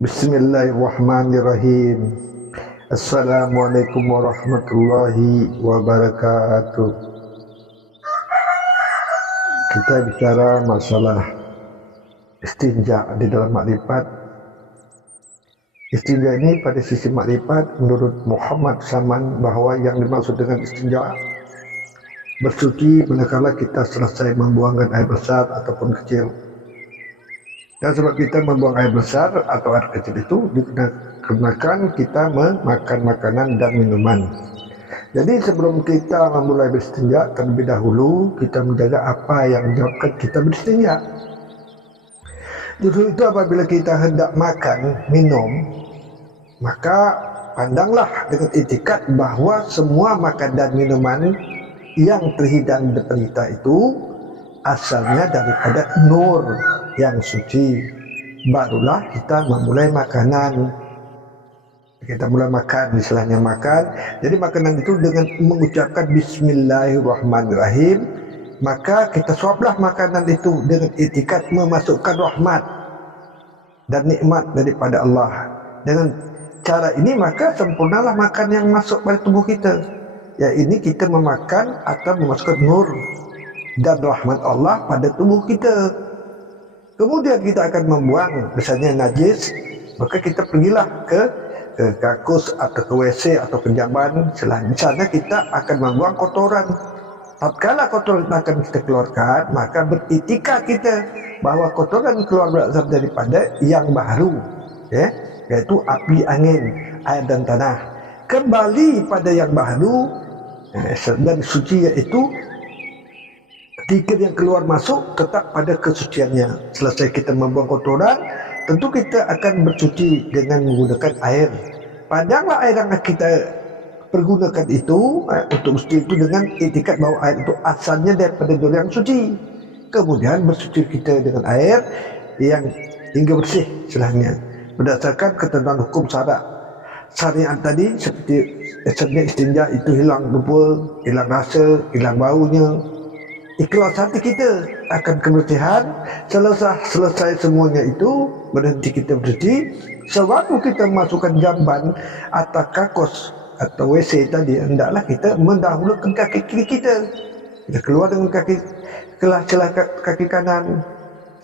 Bismillahirrahmanirrahim. Assalamualaikum warahmatullahi wabarakatuh. Kita bicara masalah istinja di dalam makrifat. Istinja ini pada sisi makrifat menurut Muhammad Saman bahawa yang dimaksud dengan istinja bersuci manakala kita selesai membuangkan air besar ataupun kecil. Dan sebab kita membuang air besar atau air kecil itu dikarenakan kita memakan makanan dan minuman. Jadi sebelum kita memulai beristinja, terlebih dahulu kita menjaga apa yang menyebabkan kita beristinja. Justru itu apabila kita hendak makan, minum, maka pandanglah dengan itikat bahawa semua makan dan minuman yang terhidang di depan kita itu asalnya daripada nur yang suci. Barulah kita memulai makanan. Kita mulai makan, istilahnya makan. Jadi makanan itu dengan mengucapkan Bismillahirrahmanirrahim, maka kita suaplah makanan itu dengan itikat memasukkan rahmat dan nikmat daripada Allah. Dengan cara ini maka sempurnalah makan yang masuk pada tubuh kita. Ya, ini kita memakan atau memasukkan nur dan rahmat Allah pada tubuh kita. Kemudian kita akan membuang misalnya najis, maka kita pergilah ke kakus atau ke WC atau ke jamban. Di sana kita akan membuang kotoran. Tatkala kotoran akan kita keluarkan, maka beritikad kita bahawa kotoran keluar berasal daripada yang baru, yaitu api, angin, air dan tanah. Kembali pada yang baru dan suci, yaitu ketika yang keluar masuk tetap pada kesuciannya. Selesai kita membuang kotoran, tentu kita akan bercuci dengan menggunakan air. Pandanglah air yang kita pergunakan itu untuk suci itu dengan itikat bahawa air itu asalnya daripada dosa yang suci. Kemudian bersuci kita dengan air yang hingga bersih istilahnya, berdasarkan ketentuan hukum syariat tadi, seperti istinja itu hilang rupa, hilang rasa, hilang baunya. Ikhlas hati kita akan kebersihan. Selesai semuanya itu, berhenti kita bersuci. Sewaktu kita masukkan jamban atau kakus atau WC tadi, hendaklah kita mendahulukan kaki kiri kita. Kita keluar dengan celah kaki kanan,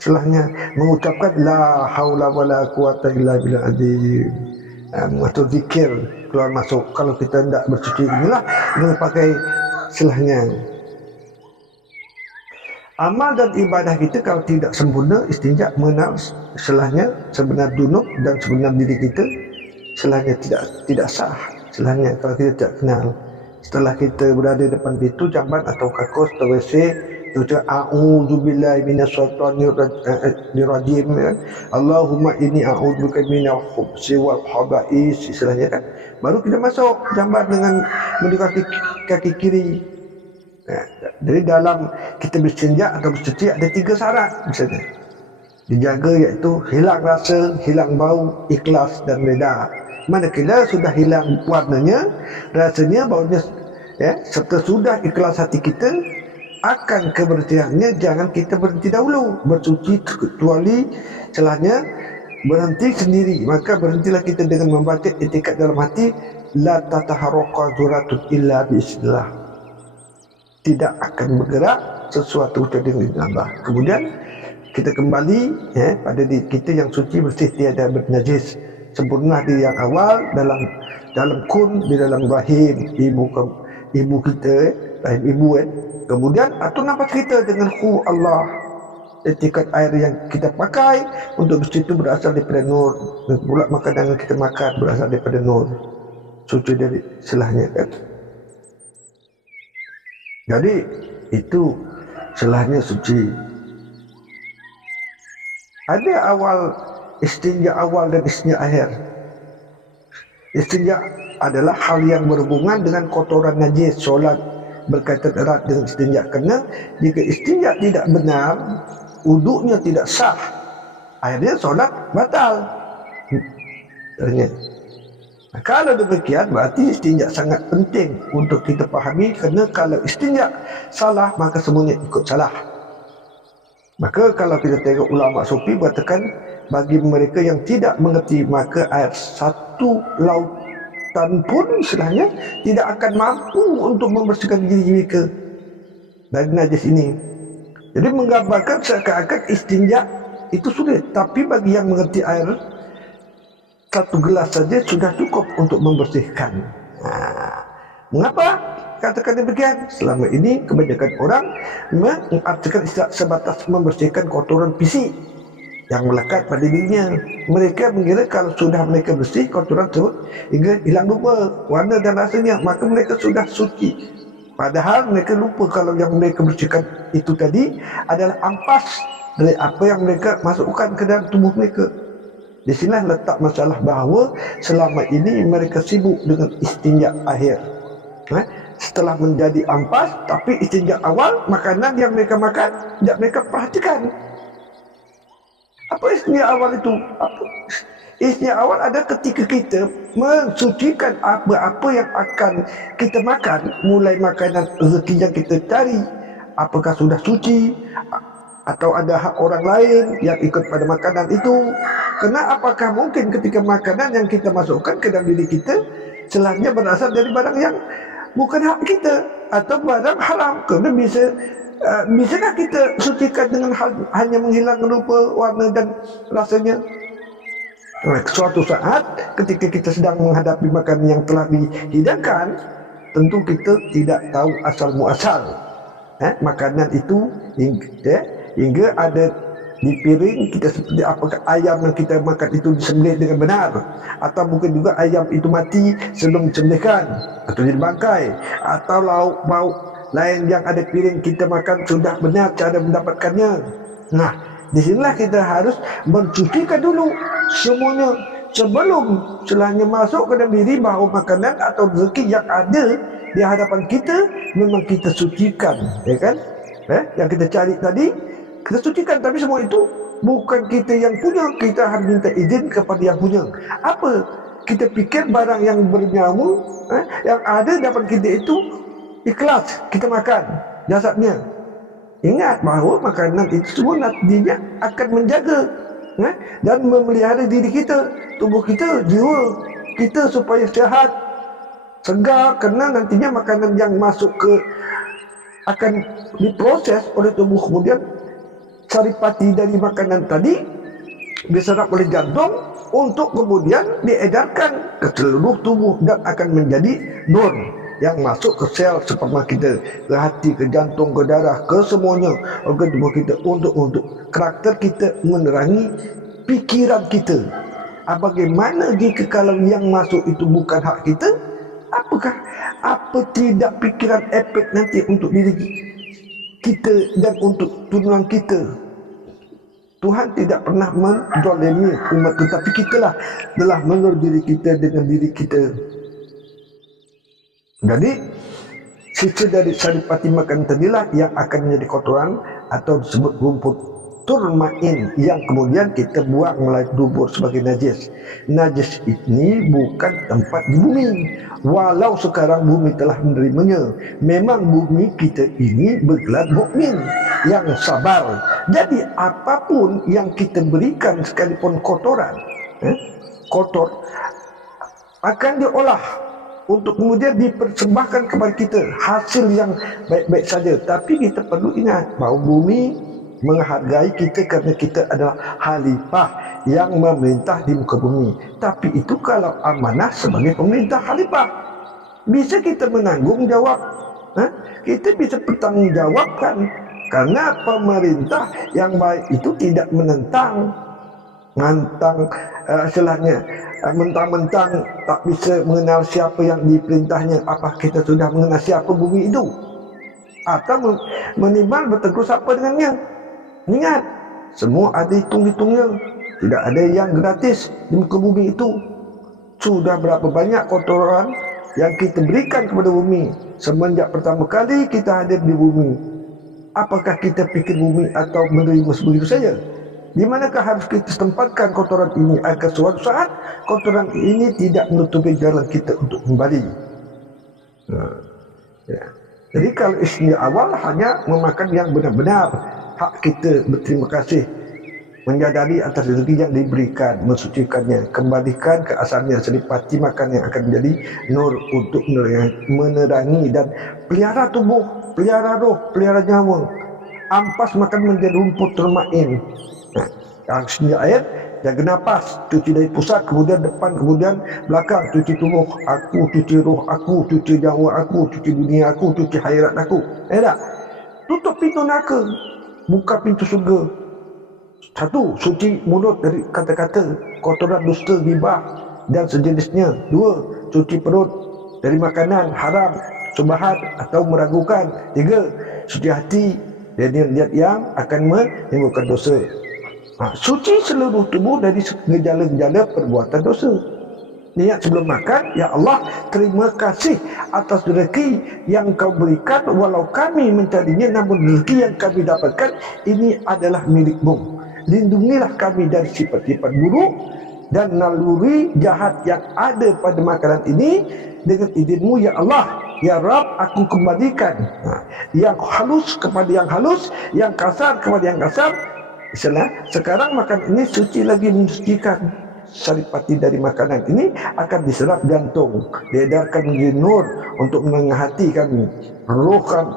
setelahnya mengucapkan la haula wala quwata illa billah azim, atau zikir keluar masuk. Kalau kita hendak bersuci, inilah dengan pakai setelahnya. Amal dan ibadah kita kalau tidak sempurna, istinja mengenal selahnya sebenar junub dan sebenar diri kita, selahnya tidak sah. Selahnya kalau kita tidak kenal, setelah kita berada di depan pintu jamban atau kakus atau WC, kita a'udzubillahi minasyaitonir rajim, Allahumma inni a'udzubika minal khubsi wal khaba'is, istilahnya kan. Baru kita masuk jamban dengan mendekati kaki kiri. Jadi dalam kita beristinja atau bersuci ada 3 syarat misalnya dijaga, iaitu hilang rasa, hilang bau, ikhlas dan reda. Manakala sudah hilang warnanya, rasanya, baunya, serta sudah ikhlas hati kita akan kebersihannya, jangan kita berhenti dahulu bersuci kecuali celahnya berhenti sendiri. Maka berhentilah kita dengan membaca itikat dalam hati, la tataharraqa zuratun illa biiznillah, tidak akan bergerak sesuatu kecuali dengan Allah. Kemudian kita kembali pada diri kita yang suci, bersih, tiada bernajis, sempurna di yang awal dalam kun, di dalam rahim ibu kita, rahim ibu. Kemudian atur nafas kita dengan khu Allah. Etikat air yang kita pakai untuk bersih itu berasal daripada nur, dan pula makanan yang kita makan berasal daripada nur, suci dari selahnya kan. Jadi itu selahnya suci. Ada awal istinja awal dan istinja akhir. Istinja adalah hal yang berhubungan dengan kotoran najis. Solat berkaitan erat dengan istinja, kerana jika istinja tidak benar, wuduknya tidak sah, akhirnya solat batal. Kalau demikian, berarti istinja sangat penting untuk kita pahami, kerana kalau istinja salah, maka semuanya ikut salah. Maka kalau kita tengok ulama sufi berkatakan bagi mereka yang tidak mengerti, maka air satu lautan pun istilahnya tidak akan mampu untuk membersihkan diri mereka dari najis ini. Jadi menggambarkan seakan-akan istinja itu sulit, tapi bagi yang mengerti air satu gelas saja sudah cukup untuk membersihkan. Mengapa katakan demikian? Selama ini kebanyakan orang mengartikan istilah sebatas membersihkan kotoran fisik yang melekat pada dirinya. Mereka mengira kalau sudah mereka bersih kotoran tersebut hingga hilang rupa, warna dan rasanya, maka mereka sudah suci. Padahal mereka lupa kalau yang mereka bersihkan itu tadi adalah ampas dari apa yang mereka masukkan ke dalam tubuh mereka. Di sinilah letak masalah bahawa selama ini mereka sibuk dengan istinja akhir. Setelah menjadi ampas, tapi istinja awal, makanan yang mereka makan tidak mereka perhatikan. Apa istinja awal itu? Istinja awal ada ketika kita mensucikan apa-apa yang akan kita makan, mulai makanan rezeki yang kita cari, apakah sudah suci atau ada hak orang lain yang ikut pada makanan itu. Karena apakah mungkin ketika makanan yang kita masukkan ke dalam diri kita selahnya berasal dari barang yang bukan hak kita atau barang haram? Kerana bisakah kita sucikan dengan hanya menghilangkan rupa, warna dan rasanya? Suatu saat ketika kita sedang menghadapi makanan yang telah dihidangkan, tentu kita tidak tahu asal muasal makanan itu hingga ada di piring kita, seperti apakah ayam yang kita makan itu disembelih dengan benar, atau mungkin juga ayam itu mati sebelum disembelihkan atau dibangkai, atau lauk pauk lain yang ada piring kita makan sudah benar cara mendapatkannya. Nah, disinilah kita harus mencucikan dulu semuanya sebelum selahnya masuk ke dalam diri, bahawa makanan atau rezeki yang ada di hadapan kita memang kita sucikan, ya kan? Yang kita cari tadi kita sucikan, tapi semua itu bukan kita yang punya. Kita harus minta izin kepada yang punya. Apa? Kita fikir barang yang bernyawa yang ada dapat kita itu ikhlas kita makan jasadnya. Ingat bahawa makanan itu semua nantinya akan menjaga dan memelihara diri kita, tubuh kita, jiwa kita supaya sehat, segar. Kerana nantinya makanan yang masuk ke akan diproses oleh tubuh, kemudian saripati dari makanan tadi diserap oleh jantung untuk kemudian diedarkan ke seluruh tubuh dan akan menjadi nur yang masuk ke sel sperma kita, ke hati, ke jantung, ke darah, ke semuanya organ tubuh kita, untuk karakter kita, menerangi pikiran kita. Bagaimana jika kalau yang masuk itu bukan hak kita? Apa tidak pikiran efek nanti untuk diri kita dan untuk turunan kita? Tuhan tidak pernah menzalimi umat, tetapi kitalah telah menurut diri kita dengan diri kita. Jadi sisa dari saripati makan tadilah yang akan menjadi kotoran atau disebut rumput turmain, yang kemudian kita buang melalui dubur sebagai najis. Najis ini bukan tempat di bumi, walau sekarang bumi telah menerimanya. Memang bumi kita ini bergelar mukmin yang sabar. Jadi apapun yang kita berikan sekalipun kotoran, kotor, akan diolah untuk kemudian dipersembahkan kepada kita hasil yang baik-baik saja. Tapi kita perlu ingat bahawa bumi menghargai kita kerana kita adalah khalifah yang memerintah di muka bumi. Tapi itu kalau amanah sebagai pemerintah khalifah, bisa kita menanggung jawab, kita bisa bertanggungjawabkan. Karena pemerintah yang baik itu tidak menentang, istilahnya mentang-mentang tak bisa mengenal siapa yang diperintahnya. Apa kita sudah mengenal siapa bumi itu? Atau menimbang bertegur sapa dengannya? Ingat, semua ada hitung-hitungnya. Tidak ada yang gratis di muka bumi itu. Sudah berapa banyak kotoran yang kita berikan kepada bumi semenjak pertama kali kita hadir di bumi. Apakah kita pikir bumi atau menerima sebegitu saja? Di manakah harus kita tempatkan kotoran ini agar suatu saat kotoran ini tidak menutupi jalan kita untuk kembali? Jadi kalau istinja awal hanya memakan yang benar-benar hak kita berterima kasih menyadari atas rezeki yang diberikan, mensucikannya, kembalikan ke asalnya, selipati makan yang akan menjadi nur untuk menerangi dan pelihara tubuh, pelihara roh, pelihara nyawa. Ampas makan menjadi rumput termain. Yang senyap ayat, jaga nafas, cuci dari pusat, kemudian depan, kemudian belakang, cuci tubuh aku, cuci roh aku, cuci nyawa aku, cuci dunia aku, cuci akhirat aku. Tak? Tutup pintu neraka, buka pintu surga. Satu, suci mulut dari kata-kata kotoran, dusta, ghibah dan sejenisnya. Dua, cuci perut dari makanan haram, subhat atau meragukan. Tiga, suci hati dari niat yang akan menimbulkan dosa. Suci seluruh tubuh dari gejala-gejala perbuatan dosa. Niat sebelum makan, ya Allah, terima kasih atas rezeki yang kau berikan, walau kami mencarinya, namun rezeki yang kami dapatkan ini adalah milikmu. Lindungilah kami dari sifat-sifat buruk dan naluri jahat yang ada pada makanan ini dengan izinmu, ya Allah. Ya Rab, aku kembalikan yang halus kepada yang halus, yang kasar kepada yang kasar. Sekarang makan ini suci lagi mensucikan. Saripati dari makanan ini akan diserap jantung, diedarkan menjadi nur untuk menengah hati kami, roh kami,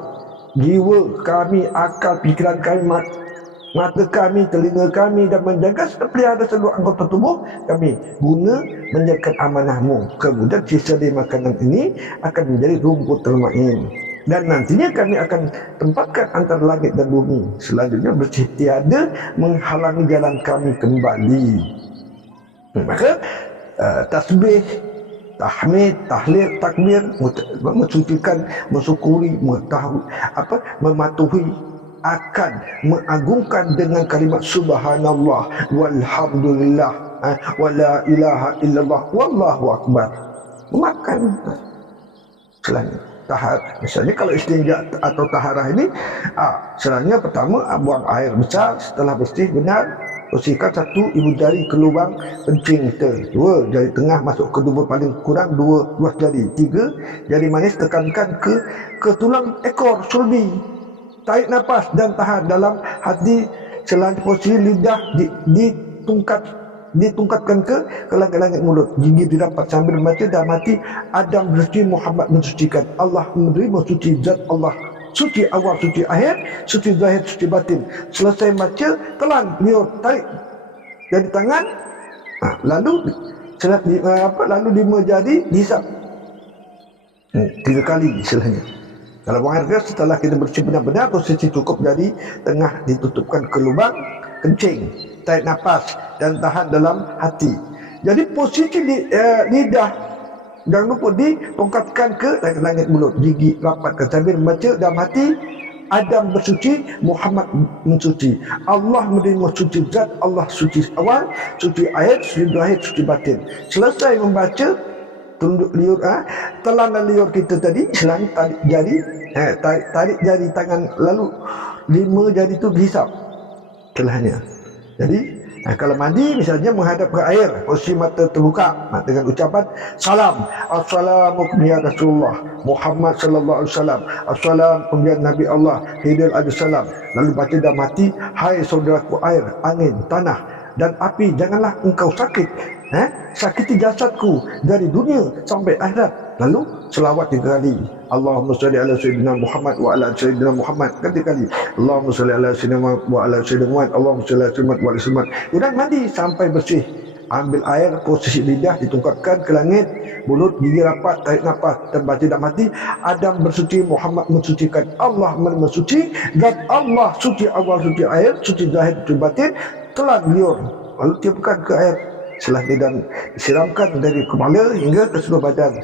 jiwa kami, akal, pikiran kami, mata kami, telinga kami, dan menjaga pelihara seluruh anggota tubuh kami guna menjaga amanahmu. Kemudian sisa dari makanan ini akan menjadi rumput termain, dan nantinya kami akan tempatkan antara langit dan bumi. Selanjutnya bersih, tiada menghalangi jalan kami kembali. Maka tasbih, tahmid, tahlil, takbir mensucikan, mensyukuri, mematuhi, akan mengagungkan dengan kalimat subhanallah walhamdulillah wala ilaha illallah wallahu akbar. Makan selanjutnya misalnya kalau istinja atau taharah ini, selanjutnya pertama buang air besar, setelah bersih benar bersihkan satu ibu jari ke lubang kencing kita. Dua, jari tengah masuk ke dubur paling kurang dua ruas jari. Tiga, jari manis tekankan ke tulang ekor sulbi. Tarik nafas dan tahan dalam hati. Selanjutnya posisi lidah ditungkatkan ke langit-langit mulut. Gigi dirapat sambil membaca dalam hati, Adam bersuci, Muhammad mensucikan. Allah menerima suci, zat Allah suci awal, suci akhir, suci zahir, suci batin. Selesai baca, telan liur, tarik dari tangan, lalu lima jari dihisap 3 kali istilahnya. Kalau buang air keras, setelah kita bersih benar-benar, posisi cukup dari tengah ditutupkan ke lubang kencing, tarik nafas dan tahan dalam hati. Jadi posisi lidah jangan lupa ditongkatkan ke langit mulut, gigi rapatkan sambil membaca dalam hati, Adam bersuci, Muhammad mensuci. Allah menerima suci zat, Allah suci awal, suci akhir, suci zahir, suci batin. Selesai membaca, tunduk liur, telan liur kita tadi, selang tarik jari, tarik jari tangan, lalu 5 jari itu dihisap celahnya. Jadi kalau mandi misalnya menghadap ke air, posisi mata terbuka dengan ucapan salam, assalamualaikum ya Rasulullah Muhammad sallallahu alaihi wasallam, assalam kemudian Nabi Allah hidayah alaihi salam. Lalu baca dalam hati, hai saudaraku air, angin, tanah dan api, janganlah engkau sakiti jasadku dari dunia sampai akhirat. Lalu selawat 3 kali, Allahumma salli ala sayyidina Muhammad wa ala sayyidina Muhammad, 3 kali, Allahumma salli ala sayyidina Muhammad wa ala sayyidina Muhammad, Allahumma salli ala sayyidina Muhammad wa ala sayyidina Muhammad. Kemudian mandi sampai bersih, ambil air, posisi lidah ditungkatkan ke langit, mulut gigi rapat, tarik nafas dan baca dalam hati, Adam bersuci, Muhammad mensucikan. Allah mensuci, zat Allah suci awal, suci akhir, suci zahir, suci batin. Telan liur, lalu tiupkan ke air selagi dan siramkan dari kepala hingga ke seluruh badan.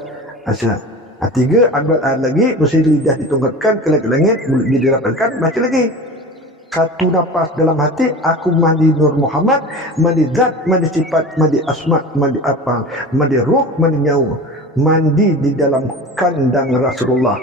3, ambil air lagi, posisi lidah ditungkatkan ke langit, mulut dirapatkan, baca lagi. 1 nafas dalam hati, aku mandi nur Muhammad, mandi zat, mandi sifat, mandi asma, mandi apa, mandi ruh, mandi nyawa, mandi di dalam kandang Rasulullah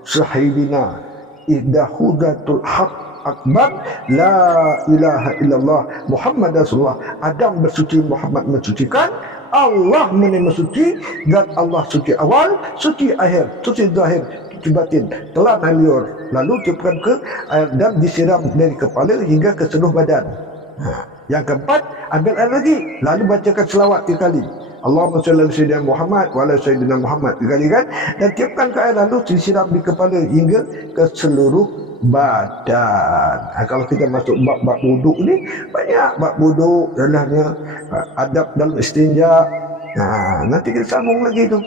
sahibina iddahudatul haq akbar, la ilaha illallah Muhammad Rasulullah. Adam bersuci, Muhammad mensucikan. Allah menerima suci, zat Allah suci awal, suci akhir, suci zahir, suci batin. Telan liur, lalu tiupkan ke air dan disiram dari kepala hingga ke seluruh badan. Yang keempat, ambil air lagi, lalu bacakan selawat 3 kali. Allahumma salli ala sayyidina Muhammad wa ala sayyidina Muhammad 3 kali kan, dan tiupkan ke air lalu disiram di kepala hingga ke seluruh badan. Kalau kita masuk bab wuduk ni, banyak bab wuduk dalamnya, adab dalam istinja. Nanti kita sambung lagi tu.